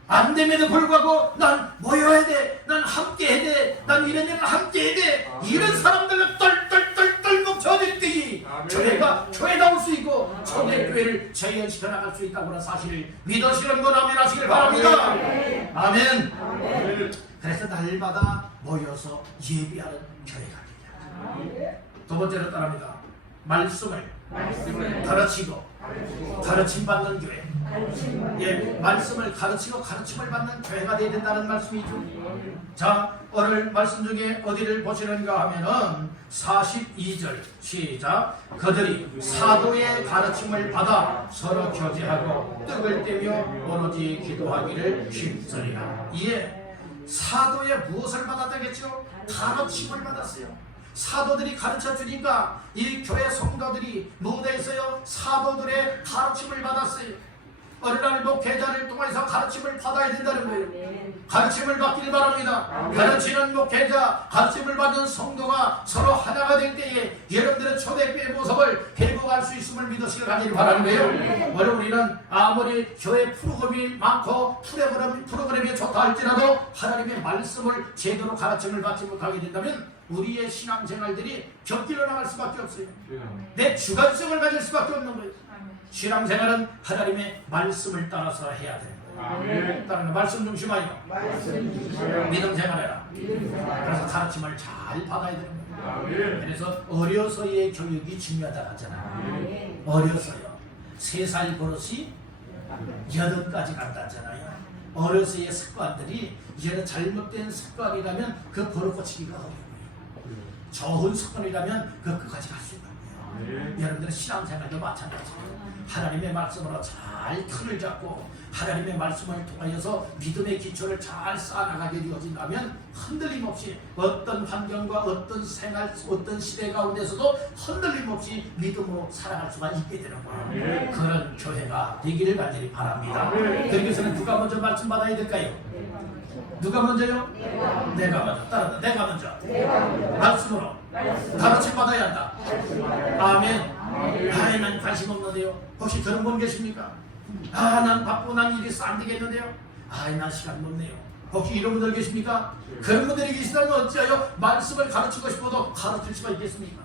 안 됨에도 불구하고 난 모여야 돼. 난 함께 해야 돼. 난 이런 일을 함께 해야 돼. 이런 사람들을 똘똘똘똘 넘쳐질 때에 교회 나올 수 있고 초대교회를 재현시켜 나갈 수 있다고 하는 사실을 믿으시는 분 아멘 하시길 바랍니다. 아멘. 그래서 날마다 모여서 예배하는 교회가 되냐. 두 번째로 따릅니다. 말씀을 가르치고 가르침받는 교회. 말씀을 가르치고 가르침을 받는 교회가 되어야 된다는 말씀이죠. 자, 오늘 말씀 중에 어디를 보시는가 하면은 42절 시작. 그들이 사도의 가르침을 받아 서로 교제하고 떡을 떼며 오로지 기도하기를 힘쓰리라. 이에 사도의 무엇을 받았다겠죠? 가르침을 받았어요. 사도들이 가르쳐 주니까 이 교회 성도들이 무대에서요 사도들의 가르침을 받았어요. 어느 날 목회자를 통해서 가르침을 받아야 된다는 거예요. 가르침을 받길 바랍니다. 가르치는 목회자, 가르침을 받는 성도가 서로 하나가 될 때에 여러분들의 초대교회 모습을 회복할 수 있음을 믿으시길 가길 바라는 거예요. 오늘 우리는 아무리 교회 프로그램이 많고 프로그램이 좋다 할지라도 하나님의 말씀을 제대로 가르침을 받지 못하게 된다면 우리의 신앙생활들이 곁길로 나갈 수밖에 없어요. 내 주관성을 가질 수밖에 없는 거예요. 신앙생활은 하나님의 말씀을 따라서 해야 되는 거예요. 따라서 말씀 중심하여 믿음 생활해라. 그래서 가르침을 잘 받아야 되는 거예요. 그래서 어려서의 교육이 중요하다고 하잖아요. 어려서요. 3살 버릇이 8까지 간다잖아요. 어려서의 습관들이 여러 잘못된 습관이라면 그 버릇 고치기가 어려워요. 좋은 습관이라면 그 끝까지 갈 수 있는 거예요. 여러분들은 신앙생활도 마찬가지예요. 하나님의 말씀으로 잘 틀을 잡고 하나님의 말씀을 통하여서 믿음의 기초를 잘 쌓아나가게 되어진다면 흔들림 없이 어떤 환경과 어떤 생활, 어떤 시대 가운데서도 흔들림 없이 믿음으로 살아갈 수가 있게 되는 거예요. 그런 교회가 되기를 간절히 바랍니다. 그래서는 누가 먼저 말씀 받아야 될까요? 누가 먼저요? 내가 먼저. 따라다. 내가 먼저. 말씀으로 가르침 받아야 한다. 아멘. 난 관심 없는데요. 혹시 그런 분 계십니까? 난 바쁘고 난 일이 안 되겠는데요. 난 시간 없네요. 혹시 이런 분들 계십니까? 그런 분들이 계시다면 어찌하여 말씀을 가르치고 싶어도 가르칠 수가 있겠습니까?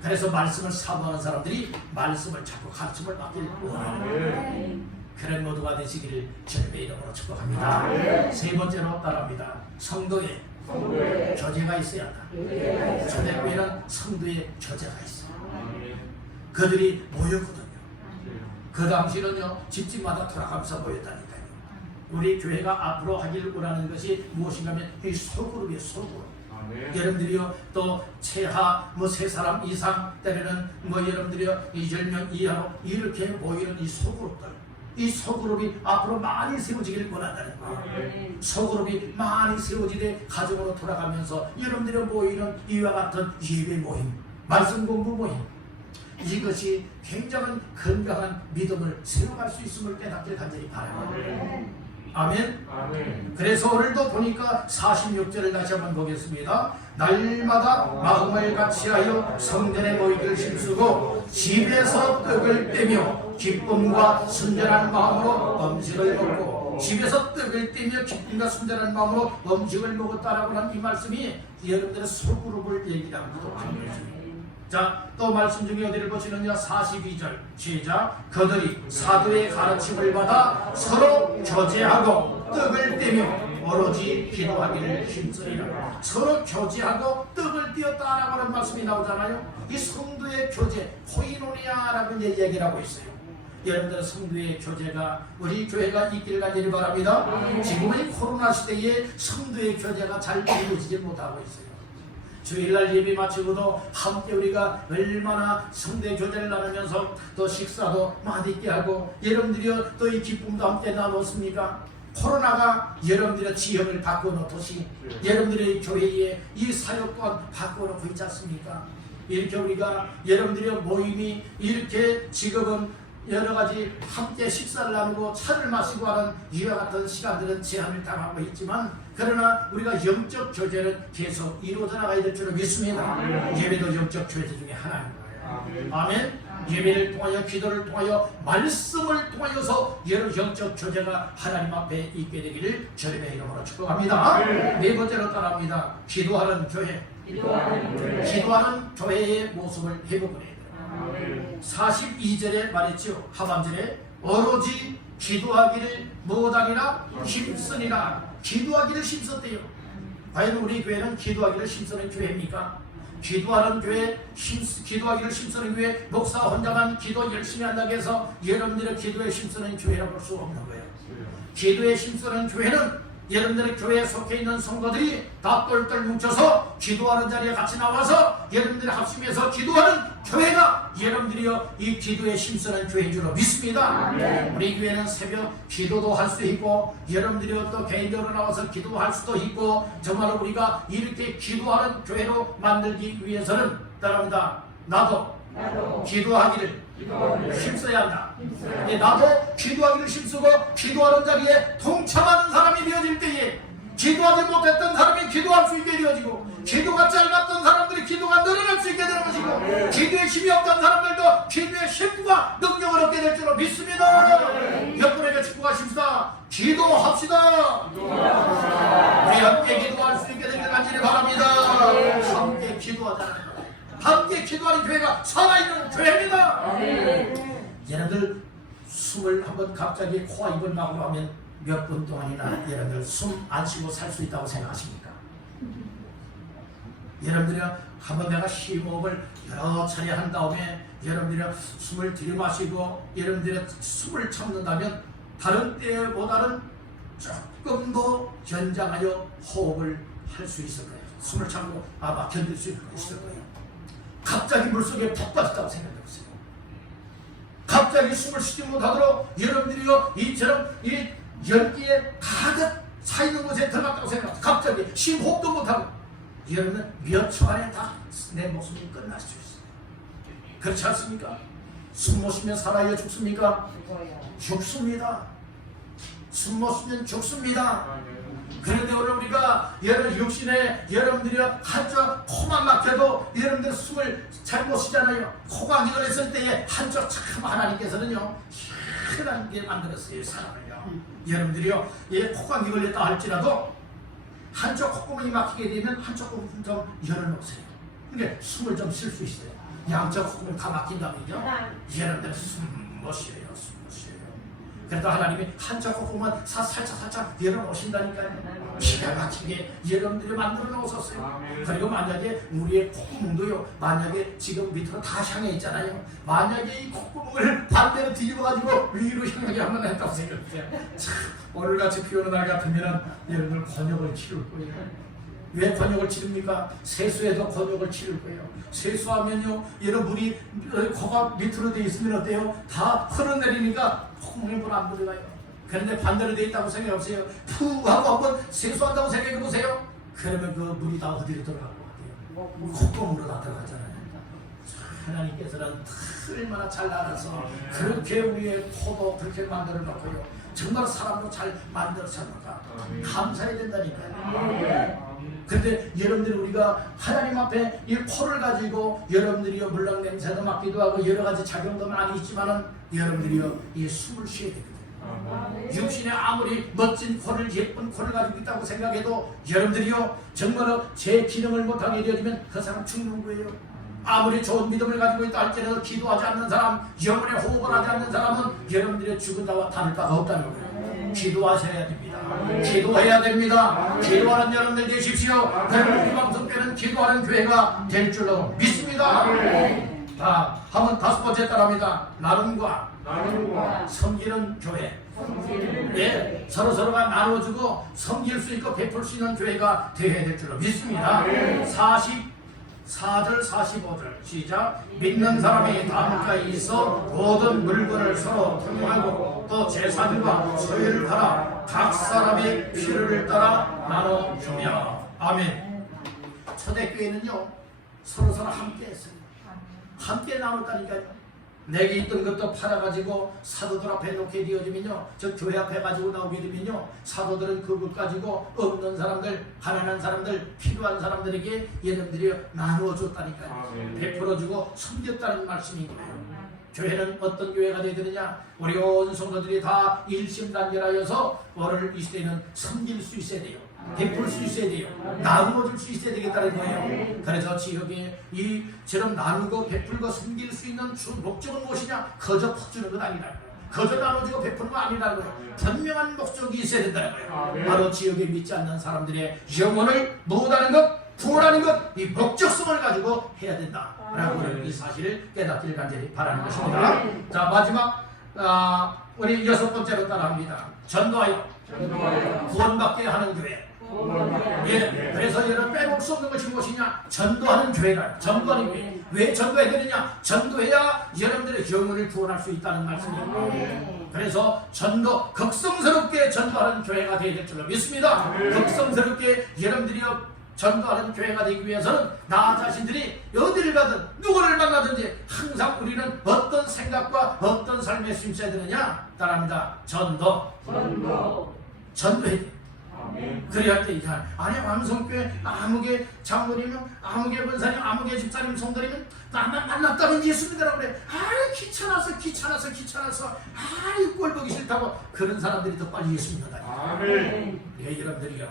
그래서 말씀을 사모하는 사람들이 말씀을 자꾸 가르침을 받길 원하는 그런 모두가 되시기를 주님의 이름으로 축복합니다. 세 번째로 따라합니다. 성도의 교제가 있어야 한다. 초대교회는 성도의 교제가 있어요. 그들이 모였거든요. 그 당시는요 집집마다 돌아가면서 모였다니까요. 우리 교회가 앞으로 하기를 원하는 것이 무엇인가 하면 이 소그룹이에요. 소그룹. 여러분들이요 또 최하 3사람 이상 때문에는 여러분들이요 10명 이하로 이렇게 모이는 이 소그룹들, 이 소그룹이 앞으로 많이 세워지기를 원한다는 거예요. 소그룹이 많이 세워지되 가정으로 돌아가면서 여러분들이 모이는 이와 같은 예배 모임, 말씀 공부 모임, 이것이 굉장한 건강한 믿음을 세워갈 수 있음을 깨닫길 간절히 바랍니다. 아멘. 그래서 오늘도 보니까 46절을 다시 한번 보겠습니다. 날마다 마음을 같이하여 성전에 모이기를 힘쓰고 집에서 떡을 떼며 기쁨과 순전한 마음으로 음식을 먹고, 집에서 떡을 떼며 기쁨과 순전한 마음으로 음식을 먹었다라고 하는 이 말씀이 여러분들의 소그룹을 얘기하고 하는 거죠. 자, 또 말씀 중에 어디를 보시느냐? 42절 시작. 그들이 사도의 가르침을 받아 서로 교제하고 떡을 떼며 오로지 기도하기를 힘쓰리라. 서로 교제하고 떡을 떼었다라고 하는 말씀이 나오잖아요. 이 성도의 교제, 코이노니아라고 얘기를 하고 있어요. 여러분들 성도의 교제가 우리 교회가 있기를 간절히 바랍니다. 지금은 코로나 시대에 성도의 교제가 잘 이루어지지 못하고 있어요. 주일날 예배 마치고도 함께 우리가 얼마나 성대 교제를 나누면서 또 식사도 맛있게 하고 여러분들이 또 이 기쁨도 함께 나눴습니까? 코로나가 여러분들의 지형을 바꿔놓듯이 여러분들의 교회에 이 사역 또한 바꿔놓고 있지 않습니까? 이렇게 우리가 여러분들의 모임이 이렇게 지금은 여러가지 함께 식사를 나누고 차를 마시고 하는 이와 같은 시간들은 제한을 당하고 있지만, 그러나 우리가 영적 교제는 계속 이루어져 나가야 될 줄을 믿습니다. 예배도 영적 교제 중에 하나인 거예요. 아멘. 예배를 통하여, 기도를 통하여, 말씀을 통하여서 여러 영적 교제가 하나님 앞에 있게 되기를 주님의 이름으로 축복합니다. 네 번째로 따라합니다. 기도하는 교회. 기도하는 교회의 모습을 회복을 해야 돼요. 42절에 말했죠. 하반절에 오로지 기도하기를 못하니라 힘쓰니라. 기도하기를 힘썼대요. 과연 우리 교회는 기도하기를 힘쓰는 교회입니까? 기도하는 교회, 기도하기를 힘쓰는 교회, 목사 혼자만 기도 열심히 한다고 해서 여러분들의 기도에 힘쓰는 교회라고 볼 수 없는 거예요. 기도에 힘쓰는 교회는 여러분들의 교회에 속해 있는 성도들이 다 똘똘 뭉쳐서 기도하는 자리에 같이 나와서 여러분들이 합심해서 기도하는 교회가 여러분들이요 이 기도에 힘쓰는 교회인 줄로 믿습니다. 우리 교회는 새벽 기도도 할 수 있고, 여러분들이요 또 개인적으로 나와서 기도할 수도 있고, 정말로 우리가 이렇게 기도하는 교회로 만들기 위해서는 따라합니다. 나도 기도하기를 힘써야 한다. 나도 기도하기를 힘쓰고 기도하는 자리에 동참하는 사람이 되어질 때에 기도하지 못했던 사람이 기도할 수 있게 되어지고, 기도가 짧았던 사람들이 기도가 늘어날 수 있게 되는 것이고, 기도에 힘이 없던 사람들도 기도의 힘과 능력을 얻게 될 줄로 믿습니다. 옆분에게 축복하십시다. 기도합시다. 우리 함께 기도할 수 있게 되기를 간절히 바랍니다. 함께 기도하자는 것, 함께 기도하는 교회가 살아있는 교회입니다. 여러분들 숨을 한번 갑자기 코와 입을 막으로 하면 몇 분 동안이나 여러분들 숨 안 쉬고 살 수 있다고 생각하십니까? 여러분들이 한번 내가 심호흡을 여러 차례 한 다음에 여러분들이 숨을 들이마시고 여러분들이 숨을 참는다면 다른 때보다는 조금 더 연장하여 호흡을 할 수 있을 거예요. 숨을 참고 아마 견딜 수 있을 거예요. 갑자기 물속에 푹 빠졌다고 생각해보세요. 갑자기 숨을 쉬지 못하도록 여러분들이요 이처럼 이 연기에 가득 차있는 곳에 들어갔다고 생각해보세요. 갑자기 심호흡도 못하고 여러분은 몇 초 안에 다 내 목숨이 끝날 수 있어요. 그렇지 않습니까? 숨 못 쉬면 살아요, 죽습니까? 죽습니다. 숨 못 쉬면 죽습니다. 그런데 오늘 우리가 육신에 여러분들이 한쪽 코만 막혀도 여러분들 숨을 잘 못 쉬잖아요. 코가 기절했을 때에 한쪽 참 하나님께서는요 희한하게 만들었어요, 사람을요. 여러분들이요 코가 기걸렸다 할지라도 한쪽 콧구멍이 막히게 되면 한쪽 콧구멍 좀 열어놓으세요. 그러니까 숨을 좀 쉴 수 있어요. 양쪽 콧구멍 다 막힌다면요 여러분들 숨 못 쉬어요. 그래도 하나님이 한쪽 콧구멍만 살짝 열어놓으신다니까요. 기가 막히게 여러분들이 만들어 놓으셨어요. 그리고 만약에 우리의 콧구멍도요, 만약에 지금 밑으로 다 향해 있잖아요. 만약에 이 콧구멍을 반대로 뒤집어가지고 위로 향하게 한번 했다고 생각해요. 참, 오늘같이 비 오는 날 같으면 여러분들 권역을 치를 거예요. 왜 권역을 치릅니까? 세수에도 권역을 치를 거예요. 세수하면요, 여러분이 코가 밑으로 돼 있으면 어때요? 다 흘러내리니까 콧구멍에 물 안 들어가요. 그런데 반대로 돼 있다고 생각해보세요. 푸 하고 한번 세수한다고 생각해보세요. 그러면 그 물이 다 어디로 들어갈 것 같아요? 콧구멍으로 다 들어가잖아요. 하나님께서는 얼마나 잘 알아서 그렇게 우리의 코도 그렇게 만들어 놓고요, 정말 사람도 잘 만들었습니다. 감사해야 된다니까요. 근데 여러분들이 우리가 하나님 앞에 이 코를 가지고 여러분들이요 물론 냄새도 맡기도 하고 여러 가지 작용도 많이 있지만은 여러분들이요 이 숨을 쉬어야 되거든요. 육신에 아무리 멋진 코를 예쁜 코를 가지고 있다고 생각해도 여러분들이요 정말로 제 기능을 못하게 되어지면 그 사람 죽는 거예요. 아무리 좋은 믿음을 가지고 있다 할지라도 기도하지 않는 사람, 영혼의 호흡을 하지 않는 사람은 여러분들의 죽은 자와 다를 바가 없다는 거예요. 기도하셔야 됩니다. 기도해야 됩니다. 기도하는 여러분들 되십시오. 그러면 우리 방송교회는 기도하는 교회가 될 줄로 믿습니다. 자, 한번 다섯 번째 따라합니다. 나눔과 섬기는 교회. 예, 서로서로가 나눠주고 섬길 수 있고 베풀 수 있는 교회가 되어야 될 줄로 믿습니다. 44절 45절 시작. 믿는 사람이 가까이 있어 모든 물건을 서로 통용하고 또 재산과 소유를 팔아 각 사람의 필요를 따라 나눠주며. 아멘. 초대교회는요 서로서로 함께 했어요. 함께 나눴다니까요. 내게 있던 것도 팔아가지고 사도들 앞에 놓게 되어지면요, 저 교회 앞에 가지고 나오게 되면요, 사도들은 그것 가지고 없는 사람들, 가난한 사람들, 필요한 사람들에게 얘네들이 나누어 줬다니까요. 베풀어주고 섬겼다는 말씀인 거예요. 교회는 어떤 교회가 되어야 되느냐? 우리 온 성도들이 다 일심단결하여서 오늘 이 시대는 섬길 수 있어야 돼요. 베풀 수 있어야 돼요. 나누어줄 수 있어야 되겠다는 거예요. 그래서 지역에 이처럼 나누고 베풀고 섬길 수 있는 주 목적은 무엇이냐? 거저 퍼주는 건 아니라는 거예요. 거저 나눠주고 베푸는 건 아니라는 거예요. 분명한 목적이 있어야 된다는 거예요. 바로 지역에 믿지 않는 사람들의 영혼을 모으다는 것, 구원하는 것, 이 목적성을 가지고 해야 된다라고 이 사실을 깨닫기를 간절히 바라는 것입니다. 자, 마지막 우리 여섯 번째로 따라합니다. 전도하여 구원받게 하는 교회. 예, 그래서 여러분 빼놓을 수 없는 것이 무엇이냐? 전도하는 교회가 전도하는 교회. 왜 전도해야 되느냐? 전도해야 여러분들의 영혼을 구원할 수 있다는 말씀입니다. 그래서 전도, 극성스럽게 전도하는 교회가 되어야 될 줄로 믿습니다. 극성스럽게 여러분들이 전도하는 교회가 되기 위해서는 나 자신들이 어디를 가든 누구를 만나든지 항상 우리는 어떤 생각과 어떤 삶에 심어야 되느냐? 따라합니다. 전도해야 돼. 그래야 할 때 이제 아니 왕성교회 아무개 장로님은 아무개 권사님 아무개 집사님 성도님은 나만 만났다면 예수 믿으라고 그래. 아이 귀찮아서 아이 꼴 보기 싫다고 그런 사람들이 더 빨리 예수 믿는다. 예, 여러분들이요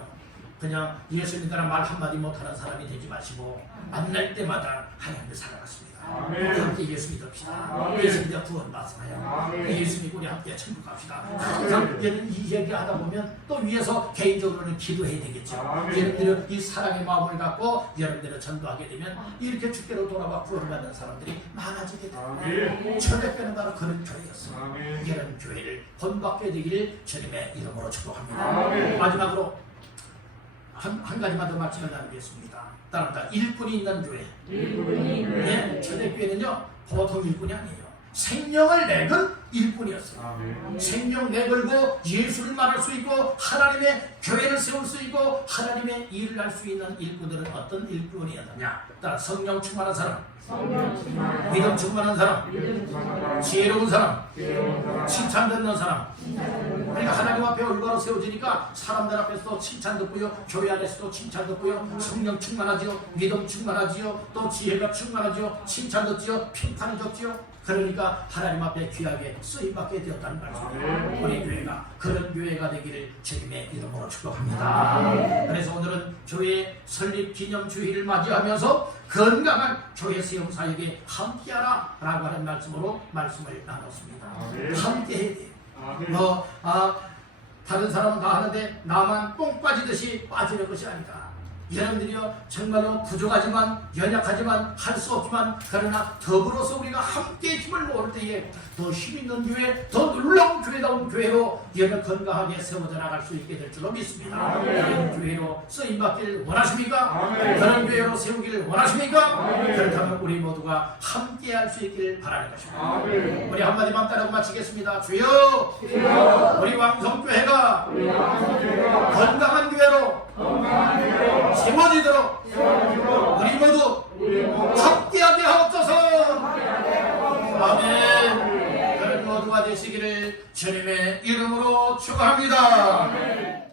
그냥 예수 믿으라는 말 한마디 못하는 사람이 되지 마시고 만날 때마다 하나님을 살아갔습니다. 함께 예수 믿읍시다. 예수 믿어 구원 받아요. 예수 믿고 우리 함께 천국 갑시다. 항상 이 얘기하다 보면 또 위에서 개인적으로는 기도해야 되겠죠. 여러분들은 이 사랑의 마음을 갖고 여러분들을 전도하게 되면 이렇게 주께로 돌아와 구원받는 사람들이 많아지게 됩니다. 초대교회는 바로 그런 교회였어요. 이런 교회를 본받게 되기를 주님의 이름으로 축복합니다. 마지막으로 한 가지만 더 말씀을 나누겠습니다. 따라합니다. 일꾼이 있는 교회. 네, 초대교회는요 보통 일꾼이 아니에요. 생명을 내건 일꾼이었어요. 생명 내걸고 예수를 말할 수 있고 하나님의 교회를 세울 수 있고 하나님의 일을 할 수 있는 일꾼들은 어떤 일꾼이었느냐? 따라 성령 충만한 사람, 믿음 충만한 사람, 지혜로운 사람, 칭찬 듣는 사람. 그러니까 하나님 앞에 올바로 세워지니까 사람들 앞에서도 칭찬 듣고요, 교회 안에서도 칭찬 듣고요, 성령 충만하지요, 믿음 충만하지요, 또 지혜가 충만하지요, 칭찬 듣지요, 칭찬이 적지요. 그러니까 하나님 앞에 귀하게 쓰임받게 되었다는 말씀. 우리 교회가 그런 교회가 되기를 주님의 이름으로 축복합니다. 그래서 오늘은 교회 설립 기념 주일을 맞이하면서 건강한 교회 세움 사역에 함께하라 라고 하는 말씀으로 말씀을 나눴습니다. 함께해야 돼요. 다른 사람은 다 하는데 나만 뽕 빠지듯이 빠지는 것이 아니다. 여러분들이요 정말로 부족하지만 연약하지만 할 수 없지만 그러나 더불어서 우리가 함께 힘을 모을 때에 더 힘있는 교회, 더 놀라운 교회다운 교회로 여러분 건강하게 세워져 나갈 수 있게 될 줄로 믿습니다. 그런 교회로 쓰임받기를 원하십니까? 그런 교회로 세우기를 원하십니까? 그렇다면 우리 모두가 함께 할 수 있기를 바라는 것입니다. 우리 한마디만 따라고 마치겠습니다. 주여, 우리 왕성교회가 건강한 교회로 세워지도록 우리 모두 함께하게 하옵소서. 아멘. 그런 모두가 되시기를 주님의 이름으로 축원합니다.